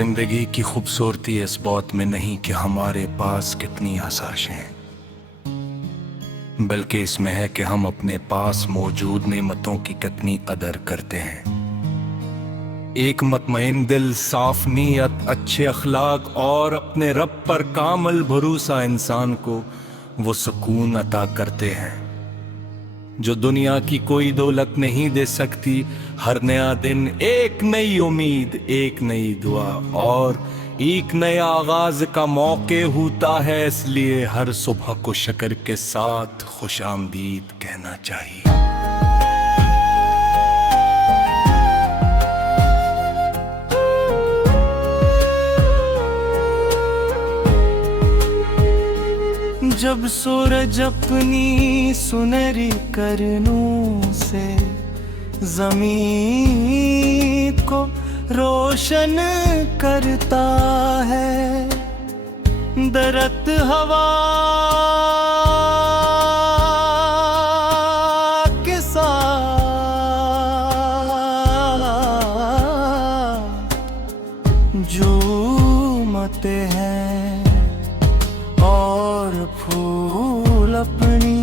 जिंदगी की खूबसूरती इस बात में नहीं कि हमारे पास कितनी आसाइशें हैं, बल्कि इसमें है कि हम अपने पास मौजूद नेमतों की कितनी कदर करते हैं। एक मुतमईन दिल, साफ नीयत, अच्छे अखलाक और अपने रब पर कामिल भरोसा इंसान को वो सुकून अता करते हैं जो दुनिया की कोई दौलत नहीं दे सकती। हर नया दिन एक नई उम्मीद, एक नई दुआ और एक नए आगाज का मौके होता है, इसलिए हर सुबह को शुक्र के साथ खुशामदीद कहना चाहिए। जब सूरज अपनी सुनहरी करनों से ज़मीन को रोशन करता है, दरख्त हवा के साथ झूमते हैं और फूल अपनी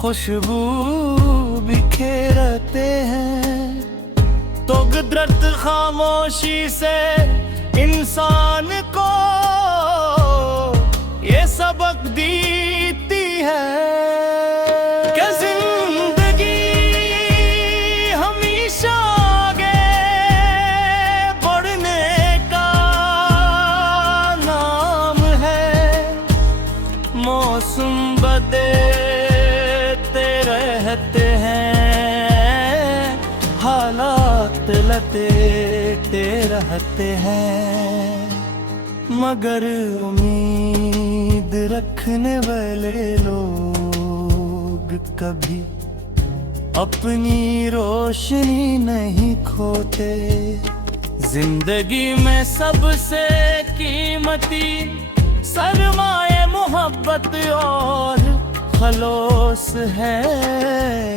खुशबू बिखेरते हैं, तो कुदरत खामोशी से इंसान को ये सबक देती है कि जिंदगी हमेशा आगे बढ़ने का नाम है। मौसम बदलते रहते हैं, हालात बदलते रहते हैं, मगर उम्मीद रखने वाले लोग कभी अपनी रोशनी नहीं खोते। जिंदगी में सबसे कीमती सरमाए मोहब्बत और खलोस है,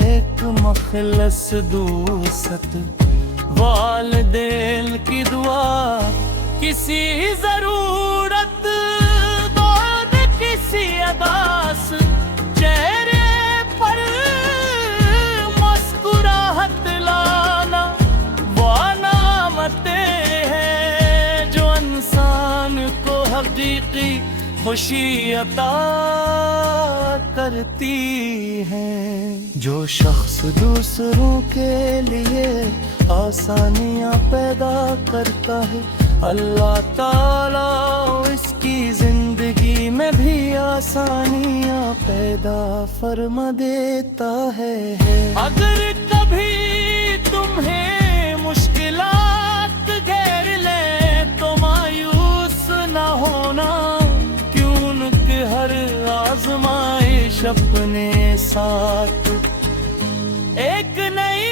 एक मखलस दोस्त वालिदैन की दुआ, किसी जरूरत दौर किसी अदास चेहरे पर मुस्कुराहट लाना, वो नामतें हैं जो इंसान को हकीकी खुशी अता करती हैं। जो शख्स दूसरों के लिए आसानियां पैदा करता है, अल्लाह ताला इसकी जिंदगी में भी आसानियां पैदा फरमा देता है। अगर कभी तुम्हें मुश्किलात घेर ले तो मायूस न होना, क्यों उनके हर आजमाइश अपने साथ एक नई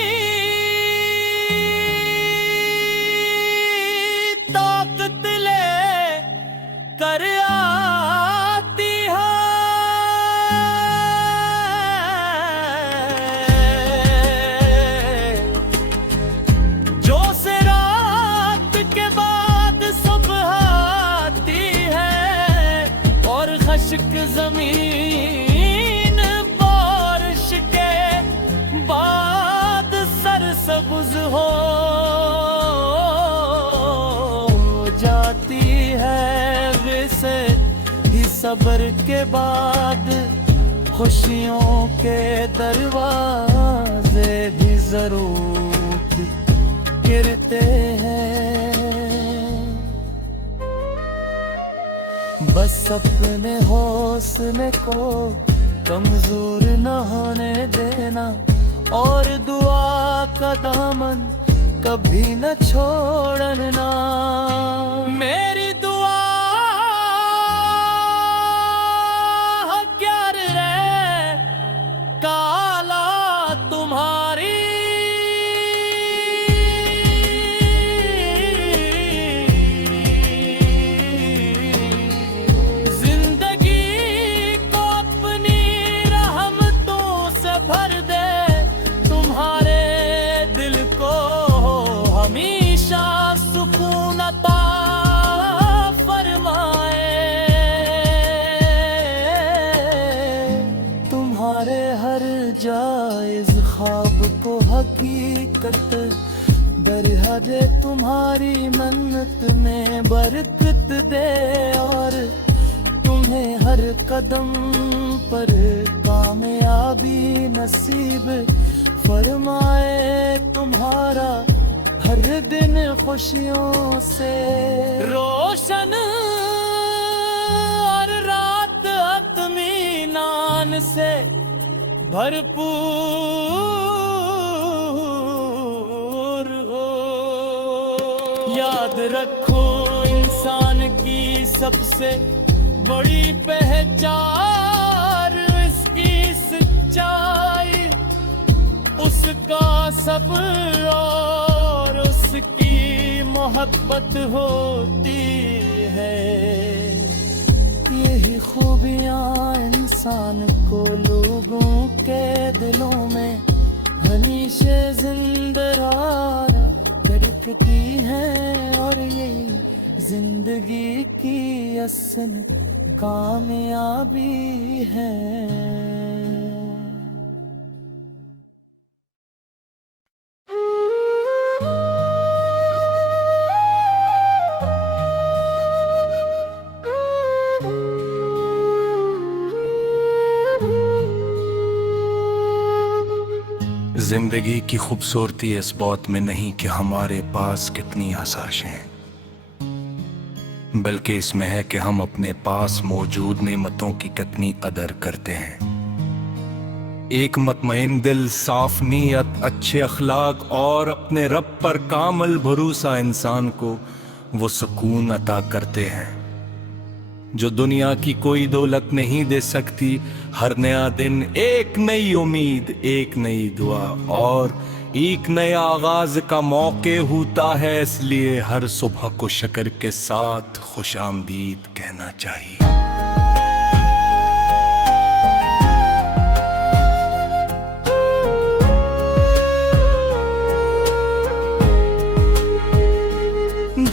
ताकत ले कर आती है। जो से रात के बाद सुबह आती है और खश्क जमीन बारिश के बाद सरसब्ज हो जाती है, वैसे ही सब्र के बाद खुशियों के दरवाजे भी जरूर गिरते हैं। बस अपने हौसले को कमजोर न होने देना और दुआ का दामन कभी न छोड़ना। मेरी दुआ क्या रे काला तुम्हारी, जिंदगी को अपनी रहमतों से भर दे, तुम्हारे दिल को हमेशा सुकून अता मुझे तुम्हारी मन्नत में बरकत दे और तुम्हें हर कदम पर कामयाबी नसीब फरमाए। तुम्हारा हर दिन खुशियों से रोशन और रात इत्मीनान से भरपूर हो। याद रखो इंसान की सबसे बड़ी पहचान इसकी सच्चाई, उसका सब्र और उसकी मोहब्बत होती है। यही खूबियाँ इंसान को लोगों के दिलों में हमेशा जिंदा करती हैं और यही जिंदगी की असल कामयाबी है। जिंदगी की खूबसूरती इस बात में नहीं कि हमारे पास कितनी आसाइशें हैं, बल्कि इसमें है कि हम अपने पास मौजूद नेमतों की कितनी कदर करते हैं। एक मुतमईन दिल, साफ नीयत, अच्छे अखलाक और अपने रब पर कामिल भरोसा इंसान को वो सुकून अता करते हैं जो दुनिया की कोई दौलत नहीं दे सकती। हर नया दिन एक नई उम्मीद, एक नई दुआ और एक नया आगाज का मौके होता है, इसलिए हर सुबह को शुक्र के साथ खुशामदीद कहना चाहिए।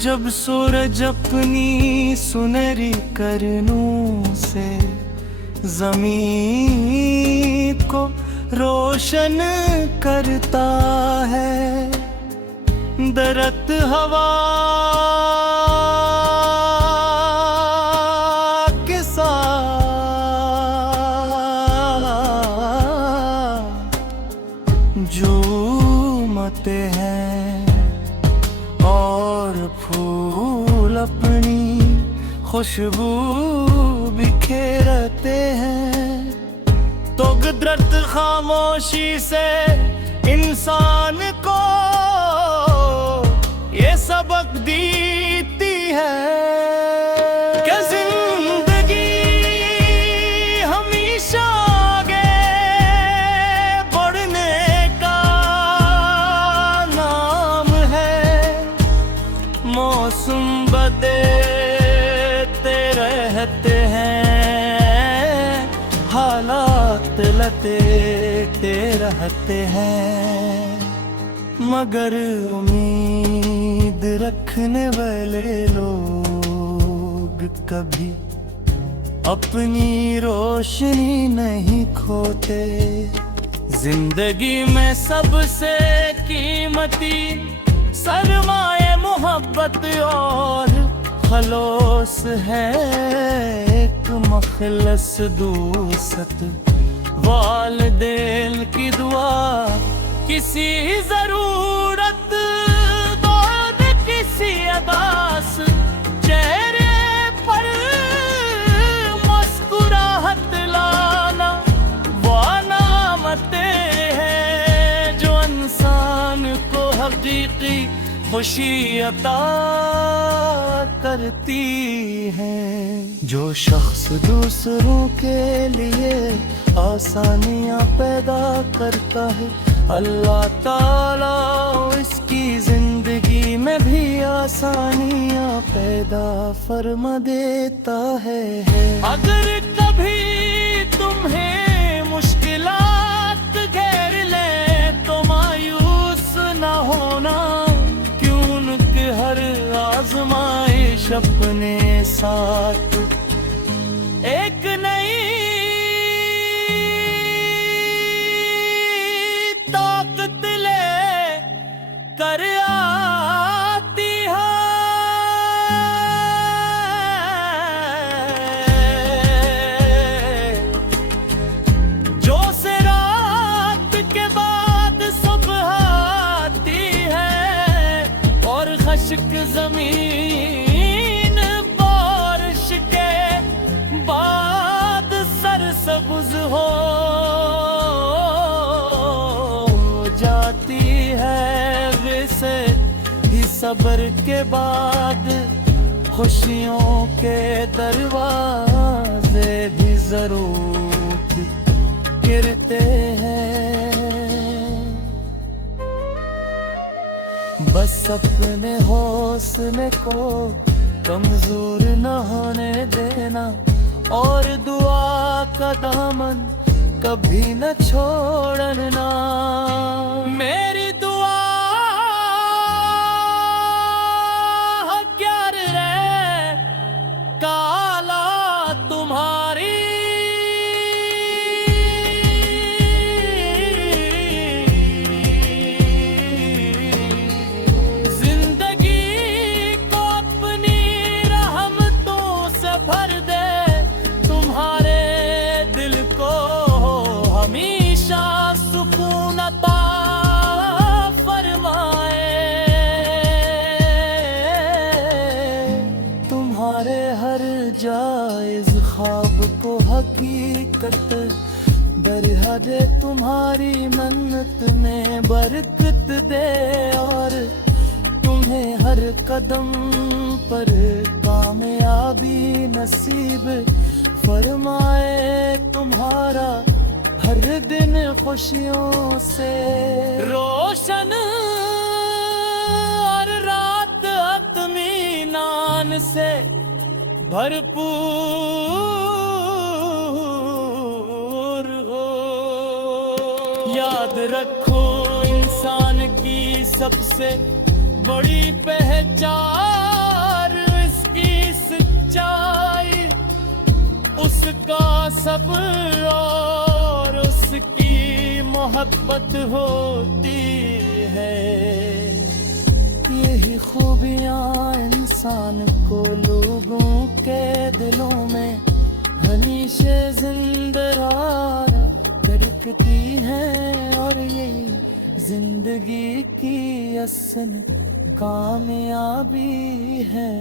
जब सूरज अपनी सुनहरी किरणों से ज़मीन को रोशन करता है, दरख्त हवा के साथ झूमते हैं और फूल अपनी खुशबू बिखेरते हैं, तो कुदरत खामोशी से इंसान को ये सबक देती है कि जिंदगी हमेशा आगे बढ़ने का नाम है। मौसम बदलते रहते हैं, हालात लतेटे रहते हैं, मगर उम्मीद रखने वाले लोग कभी अपनी रोशनी नहीं खोते। जिंदगी में सबसे कीमती सरमाए मोहब्बत और खलोस है, एक मखलस दोस्त वालिदैन की दुआ, किसी जरूरत दौर किसी अदास चेहरे पर मुस्कुराहट लाना, वो नामतें हैं जो इंसान को हकीकी खुशी अता करती हैं। जो शख्स दूसरों के लिए आसानियाँ पैदा करता है, अल्लाह ताला इसकी जिंदगी में भी आसानियाँ पैदा फरमा देता है। अगर कभी तुम्हें मुश्किलात घेर ले तो मायूस न होना, क्यों उनके हर आजमाइश अपने साथ एक नई ताकत ले कर सब्र के बाद खुशियों के दरवाजे भी जरूर गिरते हैं। बस अपने हौसले को कमजोर न होने देना और दुआ का दामन कभी न छोड़ना। मेरी दुआ क्या रे काला तुम्हारी जिंदगी को अपनी रहमतों से भर दे, तुम्हारे दिल को हमेशा सुकून अता फरमाए। तुम्हारे हर जायज ख्वाब को हकीकत बरहा दे, तुम्हारी मन्नत में बरकत दे और तुम्हें हर कदम पर कामयाबी नसीब फरमाए। तुम्हारा हर दिन खुशियों से रोशन और रात इत्मीनान से भरपूर हो। याद रखो इंसान की सबसे बड़ी पहचान इसकी सच्चाई, उसका सब्र और उसकी मोहब्बत होती है। यही खूबियाँ इंसान को लोगों के दिलों में हमेशा जिंदा करती हैं और यही जिंदगी की असल कामयाबी है।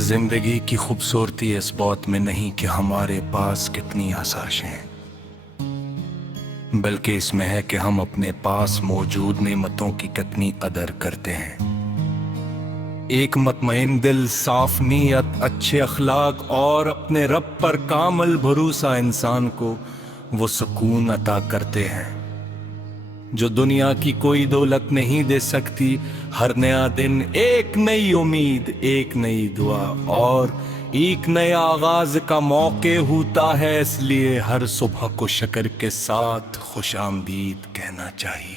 जिंदगी की खूबसूरती इस बात में नहीं कि हमारे पास कितनी आसाइशें हैं, बल्कि इसमें है कि हम अपने पास मौजूद नेमतों की कितनी कदर करते हैं। एक मुतमईन दिल, साफ नीयत, अच्छे अखलाक और अपने रब पर कामिल भरोसा इंसान को वो सुकून अता करते हैं जो दुनिया की कोई दौलत नहीं दे सकती। हर नया दिन एक नई उम्मीद, एक नई दुआ और एक नया आगाज का मौके होता है, इसलिए हर सुबह को शक्र के साथ खुशामदीद कहना चाहिए।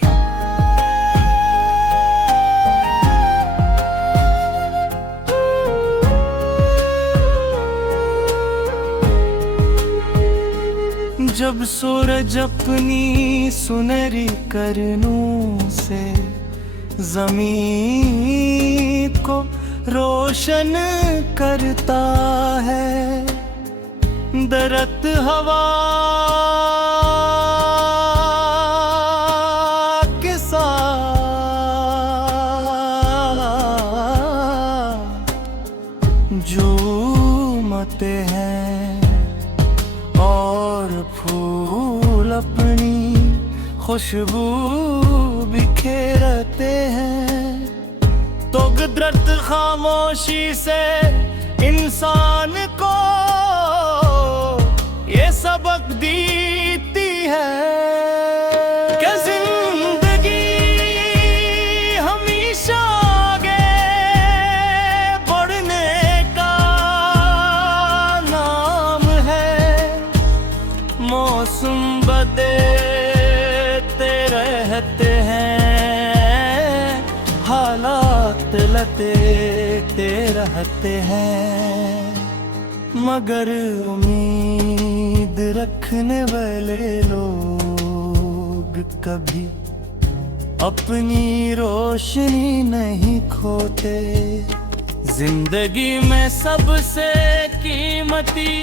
जब सूरज अपनी सुनहरी किरणों से जमीन को रोशन करता है, दरख्त हवा के साथ झूमते हैं और फूल अपनी खुशबू बिखेरते हैं। तो कुदरत खामोशी से इंसान को ये सबक देती है कि जिंदगी हमेशा आगे बढ़ने का नाम है। मौसम बदलते रहते हैं, हालात लतेटे रहते हैं, मगर उम्मीद रखने वाले लोग कभी अपनी रोशनी नहीं खोते। जिंदगी में सबसे कीमती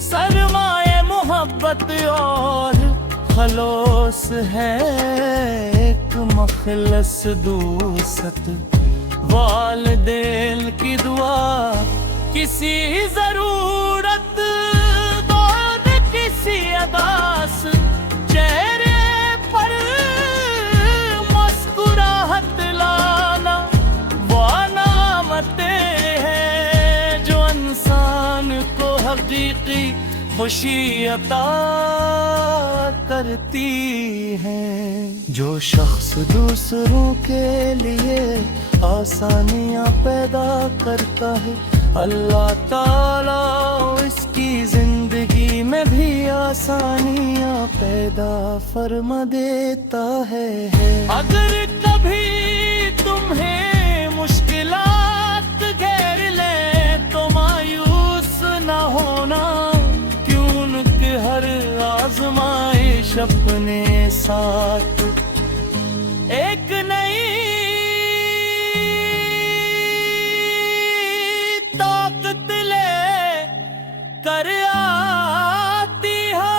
सरमाए मोहब्बत और खलोस है एक मखलस दूसत वालिदैन की दुआ किसी जरूरत दौर किसी अदास चेहरे पर मुस्कुराहट लाना वो नामतें हैं जो इंसान को हकीकी खुशी अता करती हैं। जो शख्स दूसरों के लिए आसानियां पैदा करता है, अल्लाह ताला इसकी जिंदगी में भी आसानियां पैदा फरमा देता है। अगर कभी तुम्हें मुश्किलात घेर ले तो मायूस न होना, क्यों कि हर आजमाइश अपने साथ एक नई ताकत ले कर आती है।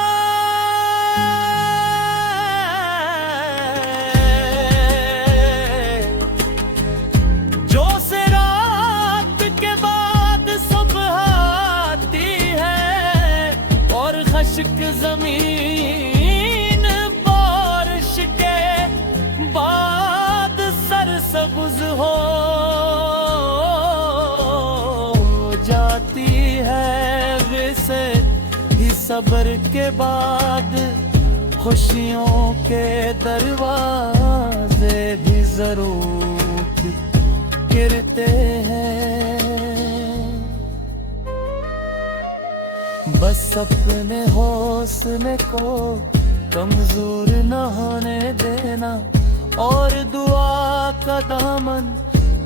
जो से रात के बाद सुबह आती है और खश्क जमीन बारिश के बाद सरसब्ज हो जाती है, वैसे ही सब्र के बाद खुशियों के दरवाजे भी जरूर गिरते हैं। बस अपने हौसले को कमजोर न होने देना और दुआ का दामन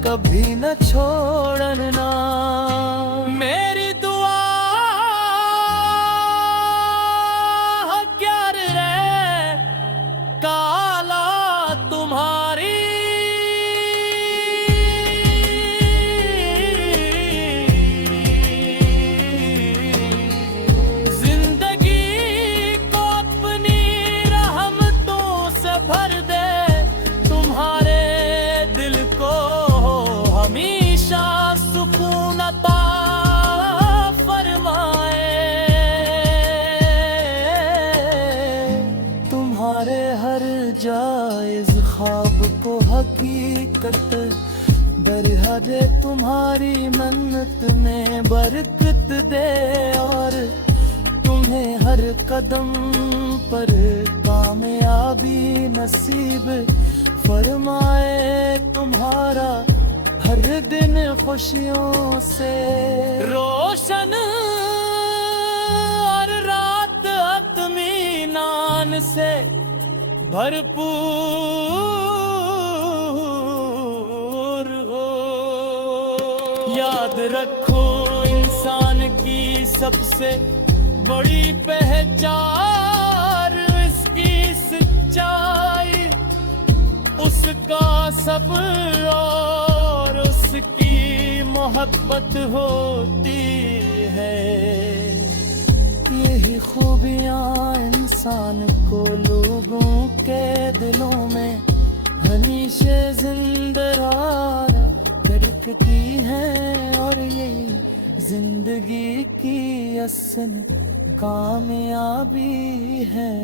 कभी न छोड़ना। मेरी दुआ क्या रे काला तुम्हारी जायज ख्वाब को हकीकत बरहरे तुम्हारी मन्नत में बरकत दे और तुम्हें हर कदम पर कामयाबी नसीब फरमाए। तुम्हारा हर दिन खुशियों से रोशन और रात इत्मीनान से भरपूर हो। याद रखो इंसान की सबसे बड़ी पहचान इसकी सच्चाई, उसका सब्र और उसकी मोहब्बत होती है। यही खूबियाँ इंसान को लोगों के दिलों में हमेशा जिंदा करती हैं और यही जिंदगी की असल कामयाबी है।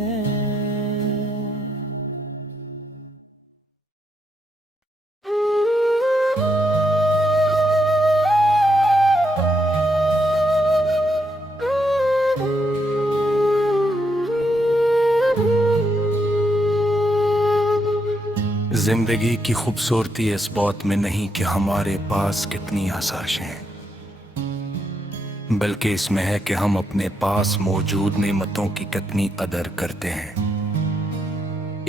जिंदगी की खूबसूरती इस बात में नहीं कि हमारे पास कितनी आसाइशें हैं, बल्कि इसमें है कि हम अपने पास मौजूद नेमतों की कितनी कदर करते हैं।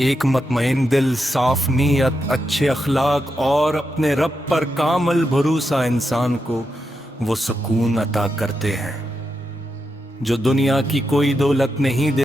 एक मुतमईन दिल, साफ नीयत, अच्छे अखलाक और अपने रब पर कामल भरोसा इंसान को वो सुकून अता करते हैं जो दुनिया की कोई दौलत नहीं दे